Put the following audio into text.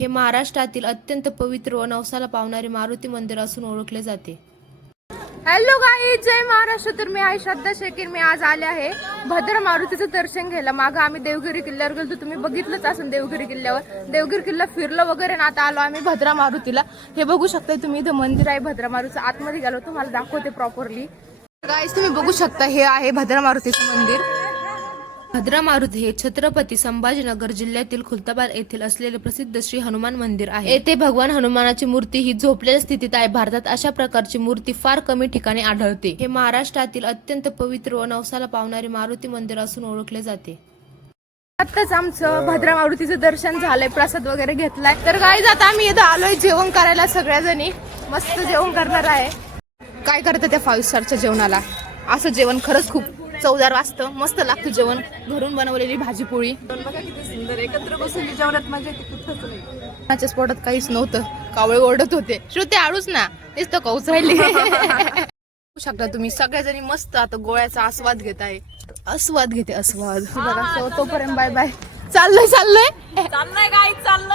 हे महाराष्ट्रातील अत्यंत पवित्र व नवसाला पावणारे मारुती मंदिर असून ओळखले जाते. हॅलो गाईज, जय महाराष्ट्र. तर मी आहे श्रद्धा शेखर. मी आज आले आहे भद्र मारुतीचं दर्शन घ्यायला. मागं आम्ही देवगिरी किल्ल्यावर गेलो, तुम्ही बघितलंच असेल. देवगिरी किल्ला फिरलो वगैरे ना आता आलो आम्ही भद्रा मारुतीला. हे बघू शकता तुम्ही, इथं मंदिर आहे भद्रा मारुतीचं. आतमध्ये गेलो तुम्हाला दाखवते प्रॉपरली. गाईज तुम्ही बघू शकता, हे आहे भद्रा मारुतीचं मंदिर. भद्रा मारुती हे छत्रपती संभाजीनगर जिल्ह्यातील खुलताबाद येथील असलेले प्रसिद्ध श्री हनुमान मंदिर आहे. येथे भगवान हनुमानाची मूर्ती ही झोपलेल्या स्थितीत आहे. भारतात अशा प्रकारची मूर्ती फार कमी ठिकाणी आढळते. हे महाराष्ट्रातील अत्यंत पवित्र व नवसाला पावणारे मारुती मंदिर असून ओळखले जाते. आताच आमचं भद्रा मारुतीचं दर्शन झालंय, प्रसाद वगैरे घेतलाय. तर गाईज आता आम्ही इथं आलोय जेवण करायला. सगळ्याजणी मस्त जेवण करणार आहे. काय करतं त्या 5 स्टारच्या जेवणाला? असं जेवण खरंच खूप चवदार असतं, मस्त लागतं जेवण. घरून बनवलेली भाजी पोळी. बघा किती सुंदर, एकत्र बसून जेवणात मजा येते कुठंच नाही. माझ्या स्पोटात काहीच नव्हतं, कावळे ओरडत होते. श्रुती आळूच ना, नुसतं कौच राहिली. बघू शकता तुम्ही सगळ्याजणी मस्त आता गोळ्याचा आस्वाद घेत आहे. आस्वाद घेते, आस्वाद. बघा तोपर्यंत बाय बाय. चाललोय चाललंय काय चाललंय.